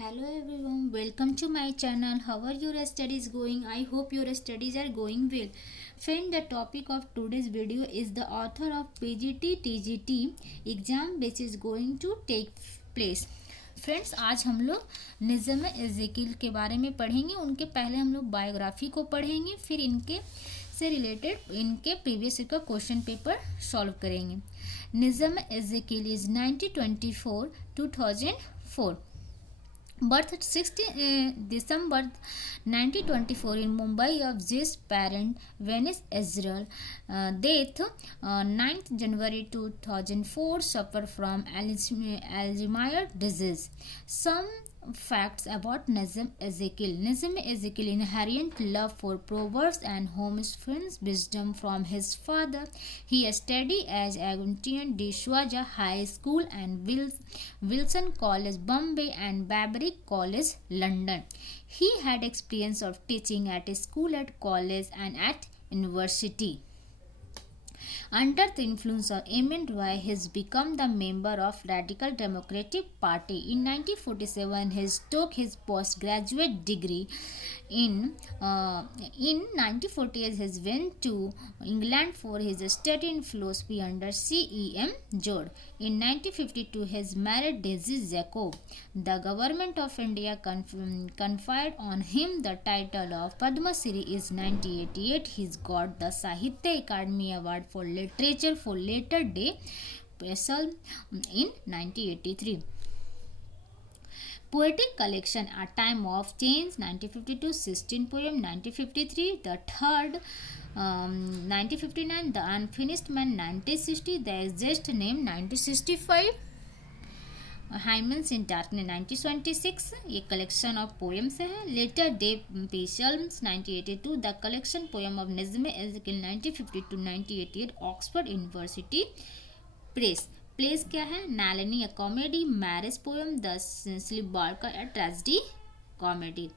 Hello everyone, welcome to my channel. How are your studies going? I hope your studies are going well. Friend, the topic of today's video is the author of PGT TGT exam which is going to take place. Friends, आज हम लोग निज़म एज़ेकियल के बारे में पढ़ेंगे. उनके पहले हम लोग बायोग्राफी को पढ़ेंगे, फिर इनके से रिलेटेड इनके प्रीवियस ईयर का क्वेश्चन पेपर सॉल्व करेंगे. निज़म एज़ेकियल is 1924 2004. Birth 16 December 1924 in Mumbai of Jay's parent Venice Israel. Death 9th January 2004. Suffer from Alzheimer's disease. Some facts about Nissim Ezekiel. Nissim Ezekiel inherent love for proverbs and homespun wisdom from his father. He studied at Agustinian de Souza High School and Wilson College, Bombay, and Babri College, London. He had experience of teaching at school, at college, and at university. Under the influence of Emin Roy, he has become the member of Radical Democratic Party. In 1947, he took his postgraduate degree. In 1948, he went to England for his study in philosophy under C.E.M. Joad. In 1952, he married Daisy Jacob. The government of India conferred on him the title of Padma Shri. In 1988, he got the Sahitya Academy Award for Literature for Later Day Special in 1983. Poetic collection A Time of Change 1952, 16 poem 1953, The Third 1959, The Unfinished Man 1960, The Exist Name 1965, Hymns in Darkness 1926. ये collection of poems है. Latter day psalms 1982. The collection poem of Nissim Ezekiel 1952-1988, Oxford University Press. Place क्या है? Nalini, a comedy. Marriage poem the sleep bark, a tragedy comedy.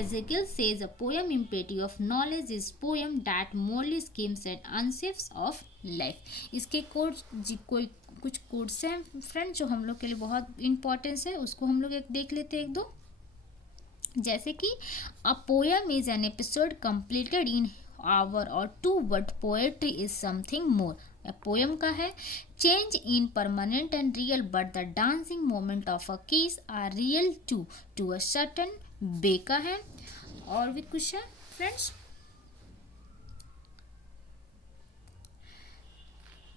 Ezekiel says a poem imperative of knowledge is poem that morally schemes and unsafe of life. इसके कोई कुछ codes हैं friend जो हम लोग के लिए बहुत इंपॉर्टेंस है, उसको हम लोग एक देख लेते हैं एक दो. जैसे कि a poem is an episode completed in hour और two, but poetry is something more. Poem का है change in permanent and real, but the dancing moment of a case are real to a certain. बे का है. और भी कुछ है फ्रेंड्स.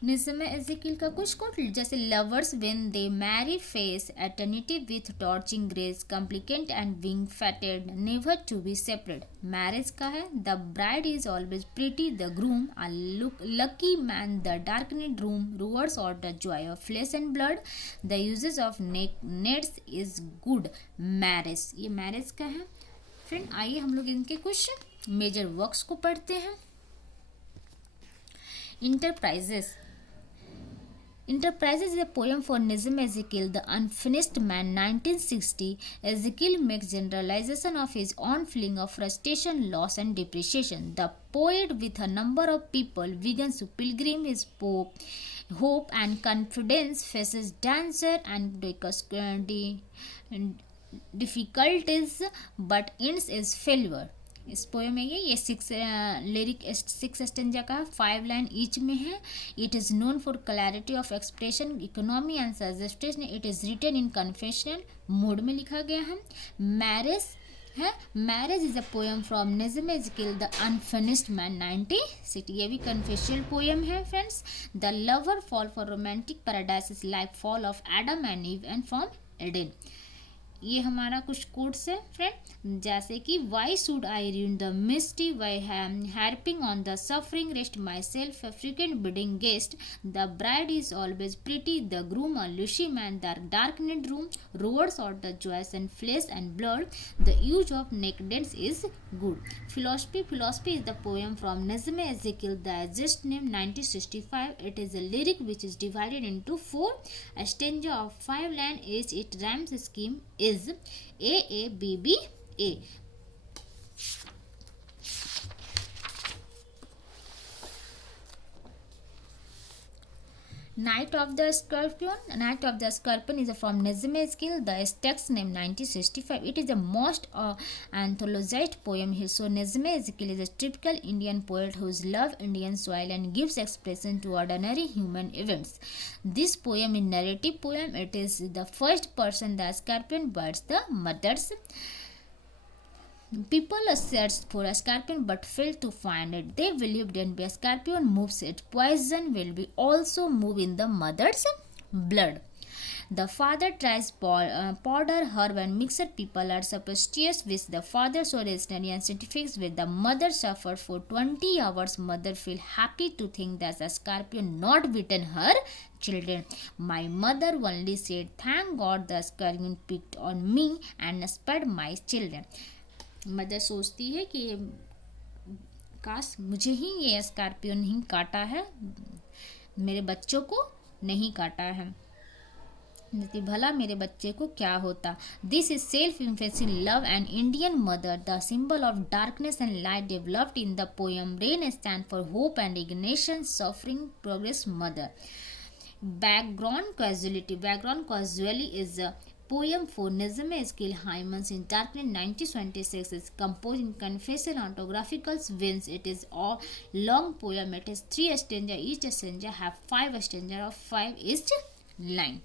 निज़म एज़ेकियल का कुछ कोट जैसे lovers when they marry face eternity with torching grace, complacent and being fated, never to be separate. Marriage का है the bride is always pretty, the groom a lucky man, the darkened room, रूअर्स और the joy of flesh and blood, the uses of nets is good marriage. ये marriage का है. Friend, आइए हम लोग इनके कुछ मेजर वर्क्स को पढ़ते हैं. Enterprises. Enterprises is a poem for Nissim Ezekiel, The Unfinished Man, 1960. Ezekiel makes generalization of his own feeling of frustration, loss, and depreciation. The poet, with a number of people, begins to pilgrim his hope and confidence, faces danger and difficulties, but ends is failure. इस poem में ये 6 lyric 6 stanza का 5 line each में है. It is known for clarity of expression, economy and suggestion. It is written in confessional mode में लिखा गया है. मैरिज है. Marriage is a poem from Nissim Ezekiel the unfinished man 1960. ये भी कन्फेशनल पोएम है friends. The lover fall for romantic paradise is like fall of Adam and Eve and from Eden. ये हमारा कुछ कोट्स है friend. जैसे कि why should I read the misty, why harping on the suffering, rest myself frequent bidding guest, the bride is always pretty, the groom a lucky man, the darkened room, roads और the joys and flesh and blood, the use of nakedness is good. Philosophy is the poem from Nissim Ezekiel, The Exist Name 1965. It is a lyric which is divided into 4 stanza of 5 lines each. Its rhymes scheme is A A B B A. Night of the Scorpion. Night of the Scorpion is from Nissim Ezekiel. The text name 1965. It is the most anthologized poem here. So Nissim Ezekiel is a typical Indian poet who loves Indian soil and gives expression to ordinary human events. This poem is narrative poem. It is the first person the scorpion bites the mothers. People searched for a scorpion but failed to find it. They believed when a scorpion moves, its poison will be also move in the mother's blood. The father tries powder herb and mixed. People are superstitious with the father, so reasonably and scientific with the mother suffered for 20 hours. Mother feel happy to think that the scorpion not bitten her children. My mother only said, "Thank God the scorpion picked on me and spared my children." Mother सोचती है कि काश मुझे ही ये Scorpio नहीं काटा है, मेरे बच्चों को नहीं काटा है, भला मेरे बच्चे को क्या होता. This is self effacing love and Indian mother. The symbol of darkness and light developed in the poem. Rain stand for hope and ignition, suffering progress mother. Background casualty. Background casualty is a poem for Nissim Ezekiel Hyman's in Darkness 1926. It's composed in confession autographical veins. It is a long poem. It is 3 stanza. Each stanza have 5 stanza of 5 each line.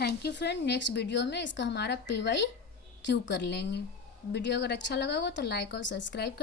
Thank you friend. Next video में इसका हमारा PYQ कर लेंगे. Video अगर अच्छा लगा हो तो लाइक और सब्सक्राइब